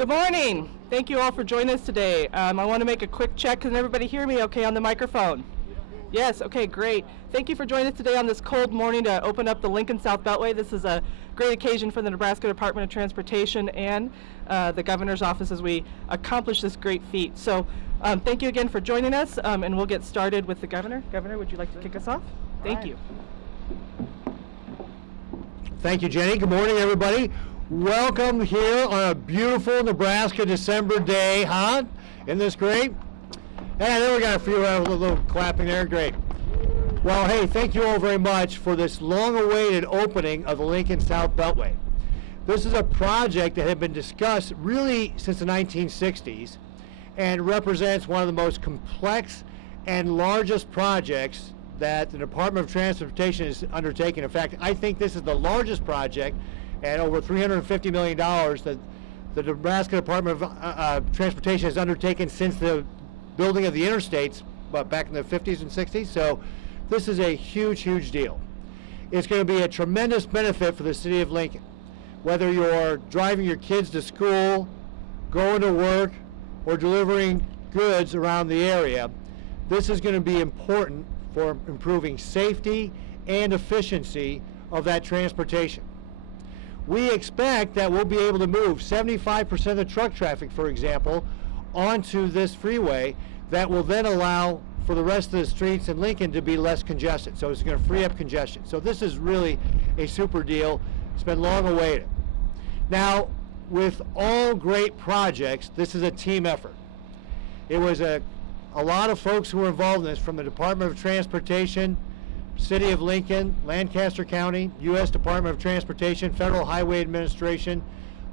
Good morning. Thank you all for joining us today. I want to make a quick check. Can everybody hear me okay on the microphone? Yes, okay, great. Thank you for joining us today on this cold morning to open up the Lincoln South Beltway. This is a great occasion for the Nebraska Department of Transportation and the Governor's Office as we accomplish this great feat. So thank you again for joining us, and we'll get started with the Governor. Governor, would you like to kick us off? Thank you. Thank you, Jenny. Good morning, everybody. Welcome here on a beautiful Nebraska December day, huh? Isn't this great? And then we got a few little clapping there. Great. Well, hey, thank you all very much for this long-awaited opening of the Lincoln South Beltway. This is a project that had been discussed really since the 1960s and represents one of the most complex and largest projects that the Department of Transportation is undertaking. In fact, I think this is the largest project at over $350 million that the Nebraska Department of Transportation has undertaken since the building of the interstates back in the 50s and 60s. So this is a huge, huge deal. It's going to be a tremendous benefit for the city of Lincoln. Whether you're driving your kids to school, going to work, or delivering goods around the area, this is going to be important for improving safety and efficiency of that transportation. We expect that we'll be able to move 75% of the truck traffic, for example, onto this freeway that will then allow for the rest of the streets in Lincoln to be less congested. So it's going to free up congestion. So this is really a super deal. It's been long awaited. Now, with all great projects, this is a team effort. It was a lot of folks who were involved in this, from the Department of Transportation, City of Lincoln, Lancaster County, U.S. Department of Transportation, Federal Highway Administration,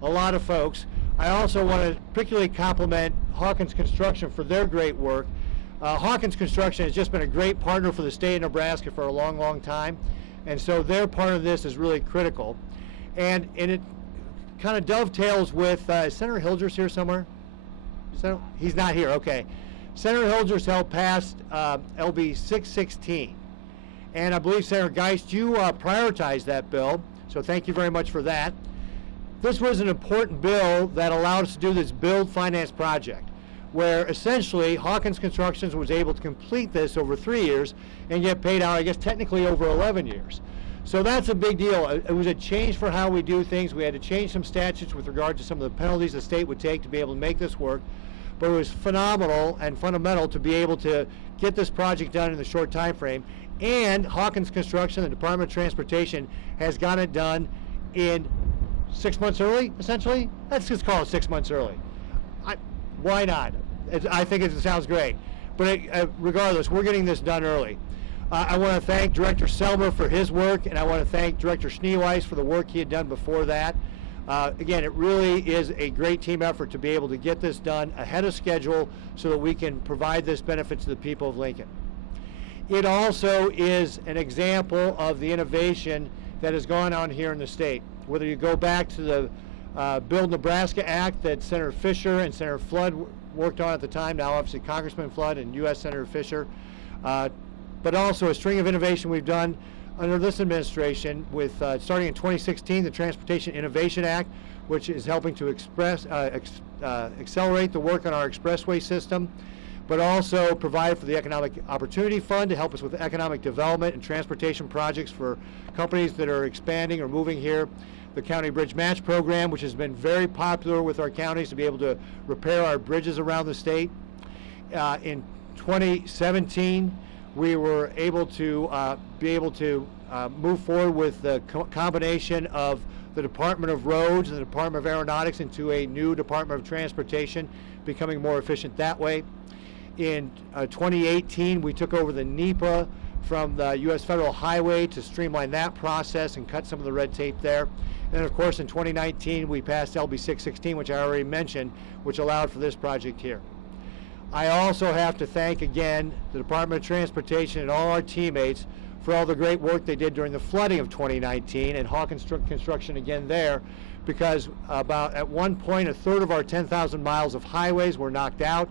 a lot of folks. I also want to particularly compliment Hawkins Construction for their great work. Hawkins Construction has just been a great partner for the state of Nebraska for a long, long time, and so their part of this is really critical. And it kind of dovetails with, is Senator Hilgers here somewhere? He's not here, okay. Senator Hilgers helped pass LB 616. And I believe, Senator Geist, you prioritized that bill, so thank you very much for that. This was an important bill that allowed us to do this build finance project, where essentially Hawkins Construction was able to complete this over 3 years and get paid out, I guess, technically over 11 years. So that's a big deal. It was a change for how we do things. We had to change some statutes with regard to some of the penalties the state would take to be able to make this work. But it was phenomenal and fundamental to be able to get this project done in the short time frame. And Hawkins Construction, the Department of Transportation, has got it done in 6 months early, essentially. Let's just call it 6 months early. Why not? I think it sounds great. But regardless, we're getting this done early. I want to thank Director Selmer for his work, and I want to thank Director Schneeweiss for the work he had done before that. Again, it really is a great team effort to be able to get this done ahead of schedule so that we can provide this benefit to the people of Lincoln. It also is an example of the innovation that has gone on here in the state. Whether you go back to the Build Nebraska Act that Senator Fisher and Senator Flood worked on at the time, now obviously Congressman Flood and U.S. Senator Fisher, but also a string of innovation we've done under this administration with starting in 2016, the Transportation Innovation Act, which is helping to accelerate the work on our expressway system, but also provide for the Economic Opportunity Fund to help us with economic development and transportation projects for companies that are expanding or moving here. The County Bridge Match Program, which has been very popular with our counties to be able to repair our bridges around the state. In 2017, we were able to move forward with the combination of the Department of Roads and the Department of Aeronautics into a new Department of Transportation, becoming more efficient that way. In 2018, we took over the NEPA from the U.S. Federal Highway to streamline that process and cut some of the red tape there. And of course, in 2019, we passed LB 616, which I already mentioned, which allowed for this project here. I also have to thank again the Department of Transportation and all our teammates for all the great work they did during the flooding of 2019, and Hawkins Construction again there, because at one point, a third of our 10,000 miles of highways were knocked out.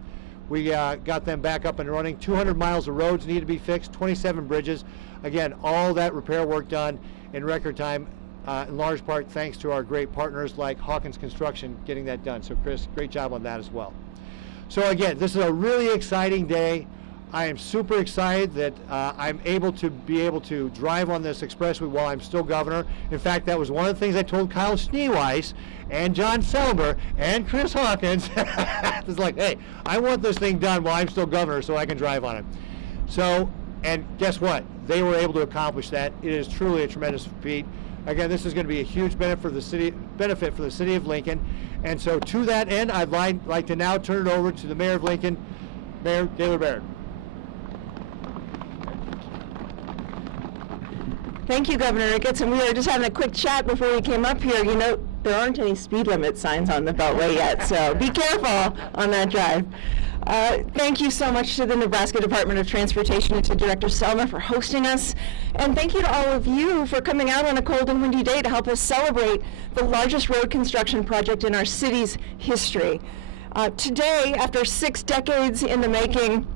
We got them back up and running. 200 miles of roads need to be fixed, 27 bridges. Again, all that repair work done in record time. in large part thanks to our great partners like Hawkins Construction getting that done. So Chris, great job on that as well. So again, this is a really exciting day. I am super excited that I'm able to drive on this expressway while I'm still governor. In fact, that was one of the things I told Kyle Schneeweiss and John Selber and Chris Hawkins. It's like, hey, I want this thing done while I'm still governor so I can drive on it. So, and guess what? They were able to accomplish that. It is truly a tremendous feat. Again, this is going to be a huge benefit for the city of Lincoln. And so to that end, I'd like to now turn it over to the Mayor of Lincoln, Mayor Gaylor Baird. Thank you, Governor Ricketts. And we were just having a quick chat before we came up here. You know, there aren't any speed limit signs on the Beltway yet, so be careful on that drive. Thank you so much to the Nebraska Department of Transportation and to Director Selma for hosting us. And thank you to all of you for coming out on a cold and windy day to help us celebrate the largest road construction project in our city's history. Today, after 6 decades in the making,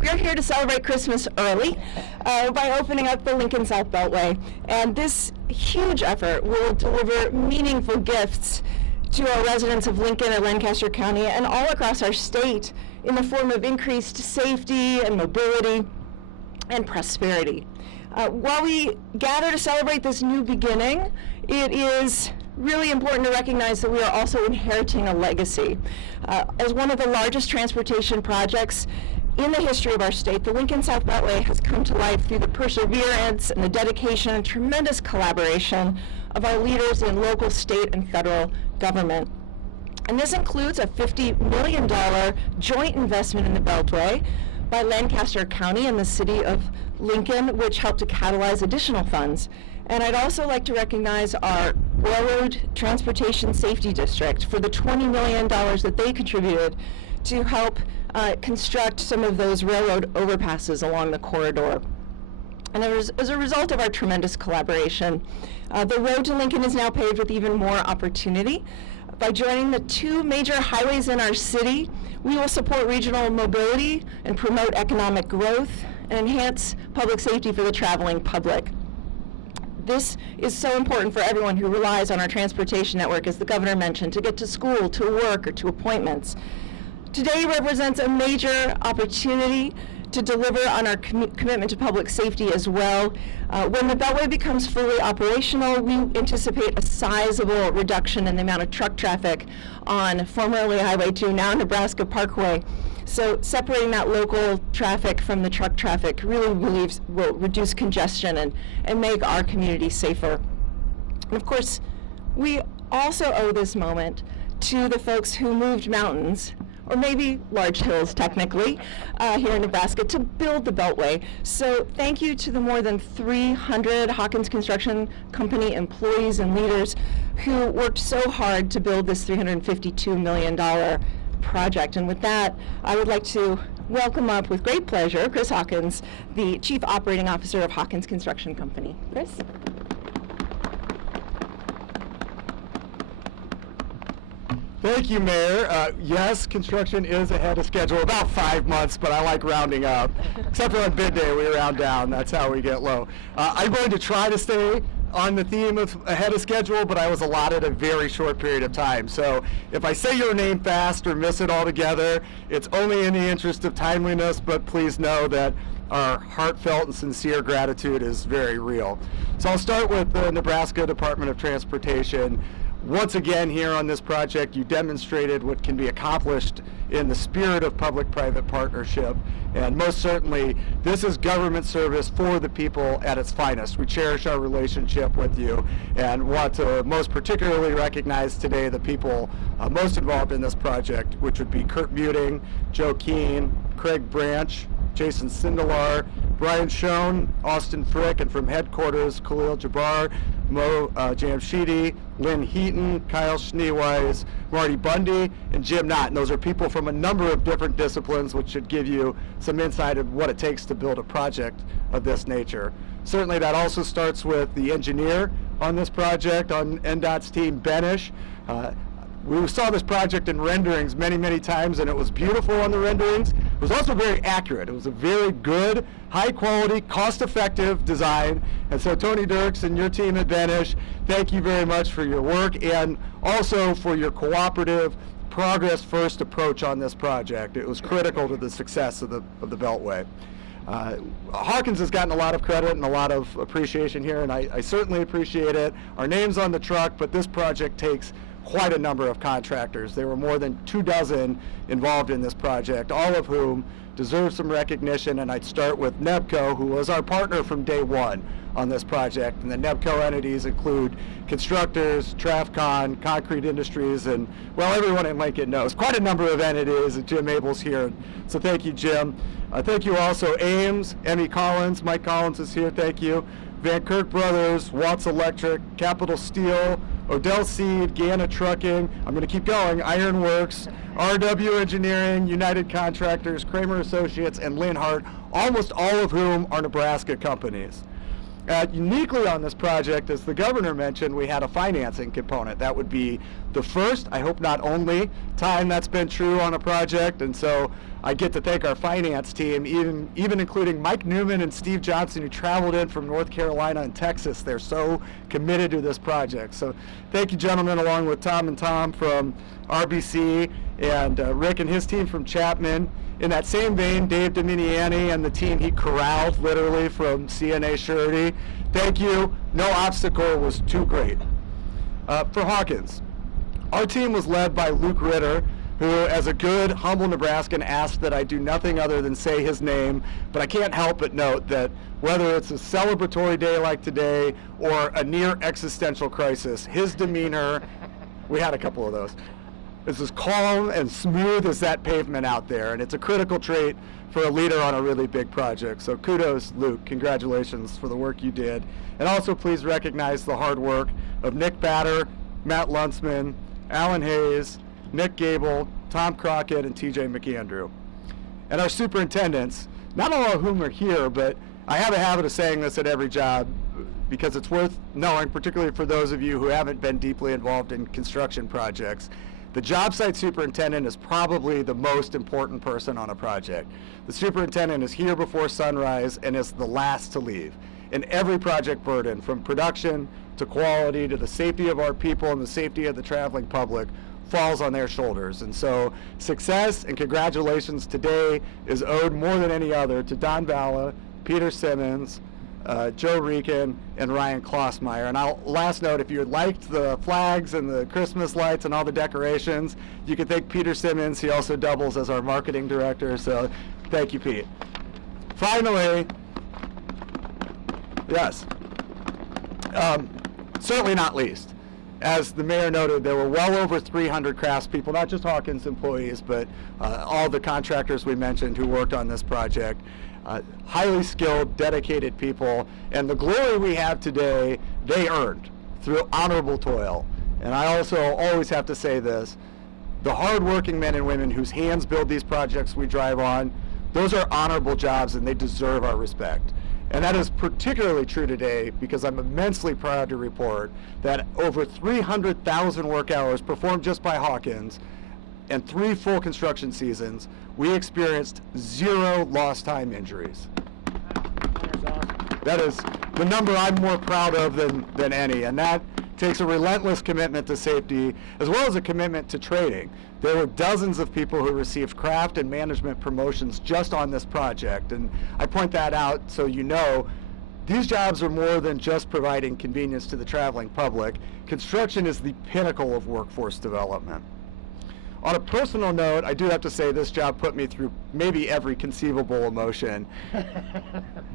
we are here to celebrate Christmas early by opening up the Lincoln South Beltway. And this huge effort will deliver meaningful gifts to our residents of Lincoln and Lancaster County and all across our state in the form of increased safety and mobility and prosperity. While we gather to celebrate this new beginning, it is really important to recognize that we are also inheriting a legacy. As one of the largest transportation projects in the history of our state, the Lincoln South Beltway has come to life through the perseverance and the dedication and tremendous collaboration of our leaders in local, state, and federal government. And this includes a $50 million joint investment in the Beltway by Lancaster County and the city of Lincoln, which helped to catalyze additional funds. And I'd also like to recognize our Railroad Transportation Safety District for the $20 million that they contributed to help construct some of those railroad overpasses along the corridor. And as a result of our tremendous collaboration, the road to Lincoln is now paved with even more opportunity. By joining the 2 major highways in our city, we will support regional mobility and promote economic growth and enhance public safety for the traveling public. This is so important for everyone who relies on our transportation network, as the governor mentioned, to get to school, to work, or to appointments. Today represents a major opportunity to deliver on our commitment to public safety as well. When the Beltway becomes fully operational, we anticipate a sizable reduction in the amount of truck traffic on formerly Highway 2, now Nebraska Parkway. So separating that local traffic from the truck traffic really will reduce congestion and make our community safer. And of course, we also owe this moment to the folks who moved mountains, or maybe large hills technically, here in Nebraska to build the Beltway. So thank you to the more than 300 Hawkins Construction Company employees and leaders who worked so hard to build this $352 million project. And with that, I would like to welcome up with great pleasure Chris Hawkins, the Chief Operating Officer of Hawkins Construction Company. Chris? Thank you, Mayor. Yes, construction is ahead of schedule, about 5 months, but I like rounding up. Except for on bid day, we round down. That's how we get low. I'm going to try to stay on the theme of ahead of schedule, but I was allotted a very short period of time. So if I say your name fast or miss it altogether, it's only in the interest of timeliness, but please know that our heartfelt and sincere gratitude is very real. So I'll start with the Nebraska Department of Transportation. Once again, here on this project, you demonstrated what can be accomplished in the spirit of public-private partnership. And most certainly, this is government service for the people at its finest. We cherish our relationship with you and want to most particularly recognize today the people most involved in this project, which would be Kurt Muting, Joe Keene, Craig Branch, Jason Sindelar, Brian Schoen, Austin Frick, and from headquarters, Khalil Jabbar, Mo Jamshidi, Lynn Heaton, Kyle Schneeweiss, Marty Bundy, and Jim Knott. And those are people from a number of different disciplines, which should give you some insight of what it takes to build a project of this nature. Certainly that also starts with the engineer on this project, on NDOT's team, Benish. We saw this project in renderings many, many times, and it was beautiful on the renderings, It was also very accurate. It was a very good, high-quality, cost-effective design. And so Tony Dirks and your team at Banish, thank you very much for your work and also for your cooperative, progress-first approach on this project. It was critical to the success of the Beltway. Hawkins has gotten a lot of credit and a lot of appreciation here, and I certainly appreciate it. Our name's on the truck, but this project takes quite a number of contractors. There were more than 24 involved in this project, all of whom deserve some recognition, and I'd start with NEBCO, who was our partner from day one on this project. And the NEBCO entities include constructors, Trafcon, Concrete Industries, and, well, everyone in Lincoln knows. Quite a number of entities, and Jim Abel's here, so thank you, Jim. Thank you also Ames, Emmy Collins, Mike Collins is here, thank you. Van Kirk Brothers, Watts Electric, Capital Steel, Odell Seed, Gana Trucking, I'm going to keep going, Iron Works, RW Engineering, United Contractors, Kramer Associates, and Linhart, almost all of whom are Nebraska companies. Uniquely on this project, as the governor mentioned, we had a financing component. That would be the first, I hope not only, time that's been true on a project, and so I get to thank our finance team, even including Mike Newman and Steve Johnson, who traveled in from North Carolina and Texas. They're so committed to this project. So thank you, gentlemen, along with Tom and Tom from RBC and Rick and his team from Chapman. In that same vein, Dave Dominiani and the team he corralled literally from CNA Surety. Thank you. No obstacle was too great. For Hawkins, our team was led by Luke Ritter, who, as a good, humble Nebraskan, asked that I do nothing other than say his name, but I can't help but note that whether it's a celebratory day like today or a near existential crisis, his demeanor, we had a couple of those, is as calm and smooth as that pavement out there, and it's a critical trait for a leader on a really big project. So kudos, Luke. Congratulations for the work you did. And also please recognize the hard work of Nick Batter, Matt Lunsman, Alan Hayes, Nick Gable, Tom Crockett, and TJ McAndrew. And our superintendents, not all of whom are here, but I have a habit of saying this at every job because it's worth knowing, particularly for those of you who haven't been deeply involved in construction projects. The job site superintendent is probably the most important person on a project. The superintendent is here before sunrise and is the last to leave. And every project burden, from production to quality to the safety of our people and the safety of the traveling public, falls on their shoulders. And so success and congratulations today is owed more than any other to Don Balla, Peter Simmons, Joe Reekin, and Ryan Klossmeyer. And I'll last note, if you liked the flags and the Christmas lights and all the decorations, you can thank Peter Simmons. He also doubles as our marketing director, so thank you, Pete. Finally, yes, certainly not least, as the mayor noted, there were well over 300 craftspeople, not just Hawkins employees, but all the contractors we mentioned who worked on this project. Highly skilled, dedicated people, and the glory we have today, they earned through honorable toil. And I also always have to say this, the hardworking men and women whose hands build these projects we drive on, those are honorable jobs and they deserve our respect. And that is particularly true today because I'm immensely proud to report that over 300,000 work hours performed just by Hawkins and 3 full construction seasons, we experienced 0 lost time injuries. That is the number I'm more proud of than any, and that takes a relentless commitment to safety as well as a commitment to training. There were dozens of people who received craft and management promotions just on this project, and I point that out so you know these jobs are more than just providing convenience to the traveling public. Construction is the pinnacle of workforce development. On a personal note, I do have to say this job put me through maybe every conceivable emotion.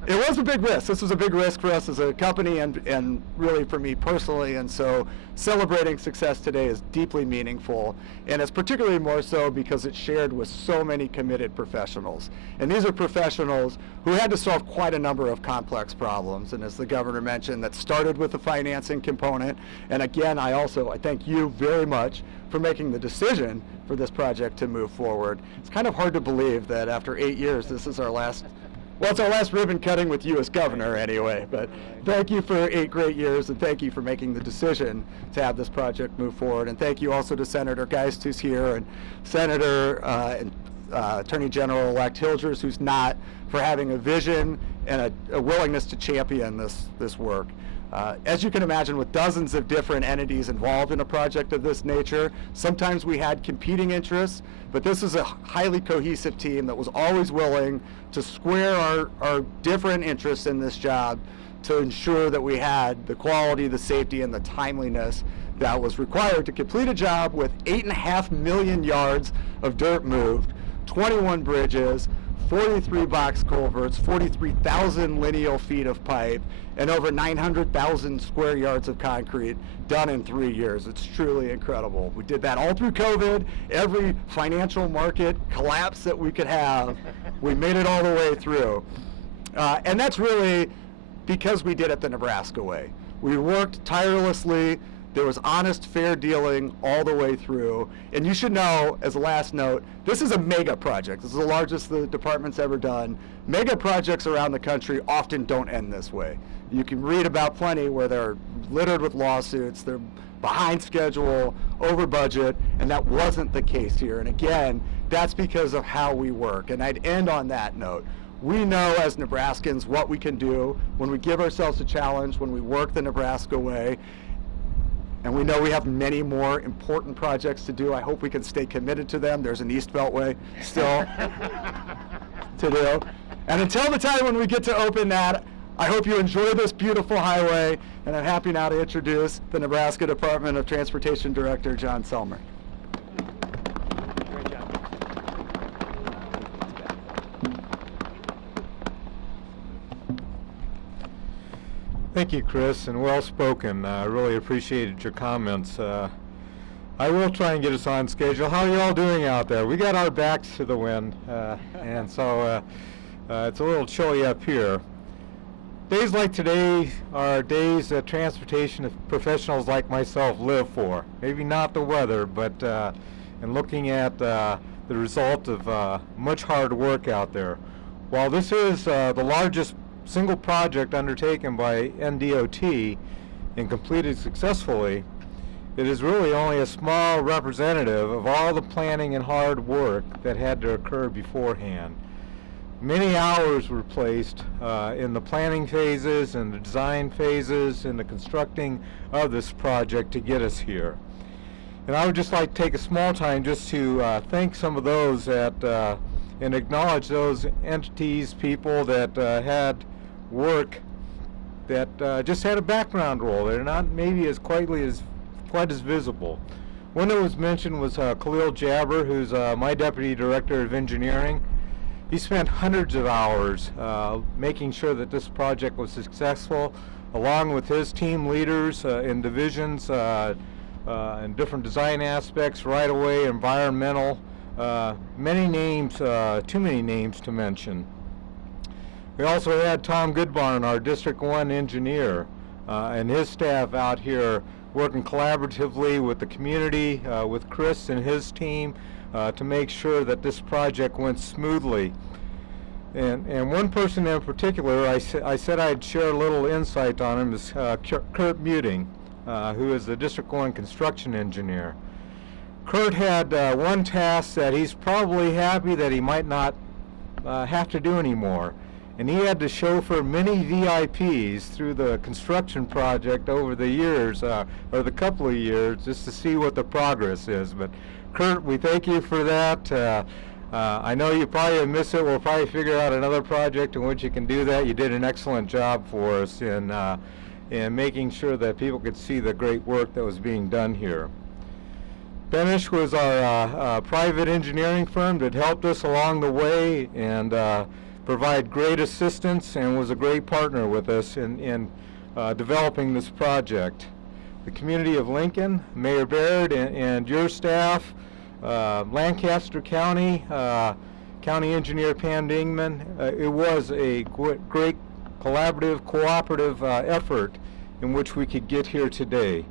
It was a big risk. This was a big risk for us as a company and really for me personally, and so celebrating success today is deeply meaningful, and it's particularly more so because it's shared with so many committed professionals. And these are professionals who had to solve quite a number of complex problems, and as the governor mentioned, that started with the financing component. And again, I thank you very much for making the decision for this project to move forward. It's kind of hard to believe that after 8 years, this is our last, well, it's our last ribbon cutting with you as governor anyway, but thank you for 8 great years, and thank you for making the decision to have this project move forward. And thank you also to Senator Geist, who's here, and Senator and Attorney General-elect Hilgers, who's not, for having a vision and a willingness to champion this work. As you can imagine, with dozens of different entities involved in a project of this nature, sometimes we had competing interests, but this is a highly cohesive team that was always willing to square our different interests in this job to ensure that we had the quality, the safety, and the timeliness that was required to complete a job with 8.5 million yards of dirt moved, 21 bridges, 43 box culverts, 43,000 lineal feet of pipe, and over 900,000 square yards of concrete done in 3 years. It's truly incredible. We did that all through COVID. Every financial market collapse that we could have, we made it all the way through. And that's really because we did it the Nebraska way. We worked tirelessly. There was honest, fair dealing all the way through. And you should know, as a last note, this is a mega project. This is the largest the department's ever done. Mega projects around the country often don't end this way. You can read about plenty where they're littered with lawsuits, they're behind schedule, over budget, and that wasn't the case here. And again, that's because of how we work. And I'd end on that note. We know as Nebraskans what we can do when we give ourselves a challenge, when we work the Nebraska way. And we know we have many more important projects to do. I hope we can stay committed to them. There's an East Beltway still to do. And until the time when we get to open that, I hope you enjoy this beautiful highway. And I'm happy now to introduce the Nebraska Department of Transportation Director, John Selmer. Great job. Thank you, Chris, and well spoken. I really appreciated your comments. I will try and get us on schedule. How are you all doing out there? We got our backs to the wind, and so it's a little chilly up here. Days like today are days that transportation professionals like myself live for. Maybe not the weather, but in looking at the result of much hard work out there. While this is the largest single project undertaken by NDOT and completed successfully, it is really only a small representative of all the planning and hard work that had to occur beforehand. Many hours were placed in the planning phases and the design phases and the constructing of this project to get us here. And I would just like to take a small time just to thank some of those that and acknowledge those entities, people that had work that just had a background role. They're not maybe quite as visible. One that was mentioned was Khalil Jabber, who's my Deputy Director of Engineering. He spent hundreds of hours making sure that this project was successful, along with his team leaders in divisions and different design aspects, right-of-way, environmental, many names, too many names to mention. We also had Tom Goodbarn, our District 1 engineer, and his staff out here working collaboratively with the community, with Chris and his team, to make sure that this project went smoothly. And one person in particular, I said I'd share a little insight on him, is Kurt Muting, who is the District 1 construction engineer. Kurt had one task that he's probably happy that he might not have to do anymore. And he had to chauffeur many VIPs through the construction project over the years, or the couple of years, just to see what the progress is. But Kurt, we thank you for that. I know you probably miss it. We'll probably figure out another project in which you can do that. You did an excellent job for us in making sure that people could see the great work that was being done here. Benish was our private engineering firm that helped us along the way and provide great assistance and was a great partner with us in developing this project. The community of Lincoln, Mayor Baird and your staff, Lancaster County, County Engineer Pam Dingman, it was a great collaborative, cooperative effort in which we could get here today.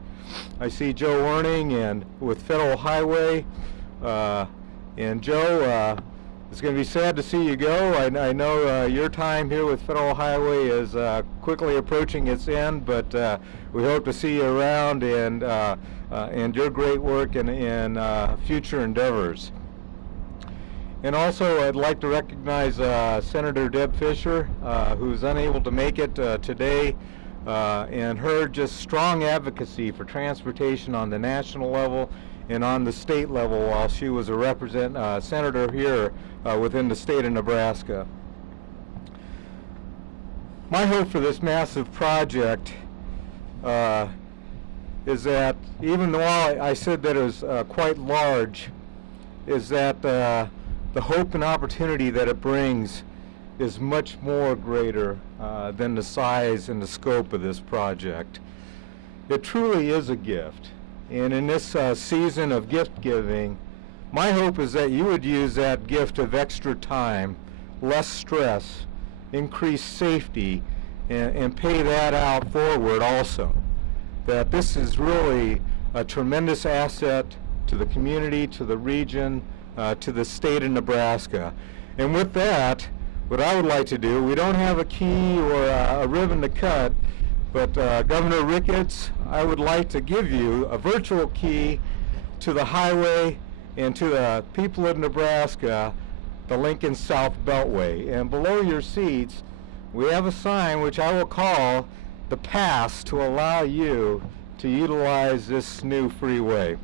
I see Joe Werning and with Federal Highway, and Joe, it's going to be sad to see you go. I know your time here with Federal Highway is quickly approaching its end, but we hope to see you around and your great work in future endeavors. And also, I'd like to recognize Senator Deb Fisher, who's unable to make it today, and her just strong advocacy for transportation on the national level and on the state level while she was a senator here within the state of Nebraska. My hope for this massive project is that, even though I said that it was quite large, is that the hope and opportunity that it brings is much more greater than the size and the scope of this project. It truly is a gift. And in this season of gift giving, my hope is that you would use that gift of extra time, less stress, increased safety, and pay that out forward also. That this is really a tremendous asset to the community, to the region, to the state of Nebraska. And with that, what I would like to do, we don't have a key or a ribbon to cut, but Governor Ricketts, I would like to give you a virtual key to the highway and to the people of Nebraska, the Lincoln South Beltway. And below your seats, we have a sign which I will call the pass to allow you to utilize this new freeway.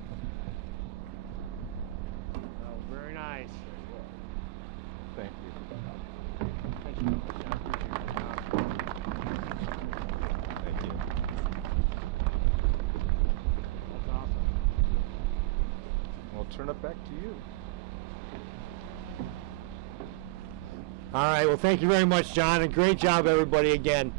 Very nice. Thank you. Thank you. Thank you. That's awesome. I'll turn it back to you. All right, well, thank you very much, John, and great job, everybody, again.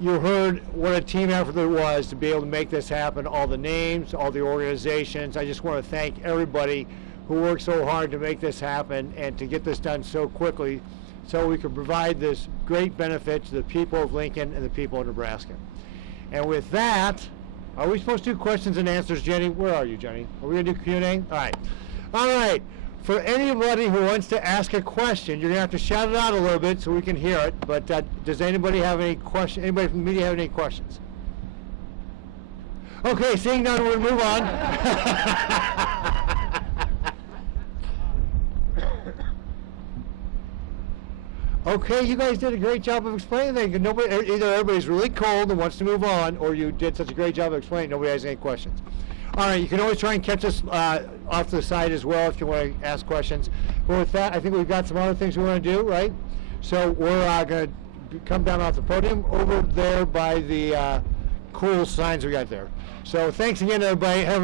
You heard what a team effort it was to be able to make this happen, all the names, all the organizations. I just want to thank everybody who worked so hard to make this happen and to get this done so quickly so we can provide this great benefit to the people of Lincoln and the people of Nebraska. And with that, are we supposed to do questions and answers, Jenny? Where are you, Jenny? Are we going to do Q&A? All right. All right. For anybody who wants to ask a question, you're going to have to shout it out a little bit so we can hear it. But does anybody have any question? Anybody from the media have any questions? Okay, seeing none, we'll move on. Okay, you guys did a great job of explaining things. Either everybody's really cold and wants to move on, or you did such a great job of explaining nobody has any questions. All right, you can always try and catch us off to the side as well if you want to ask questions. But with that, I think we've got some other things we want to do, right? So we're going to come down off the podium over there by the cool signs we got there. So thanks again, everybody. Have a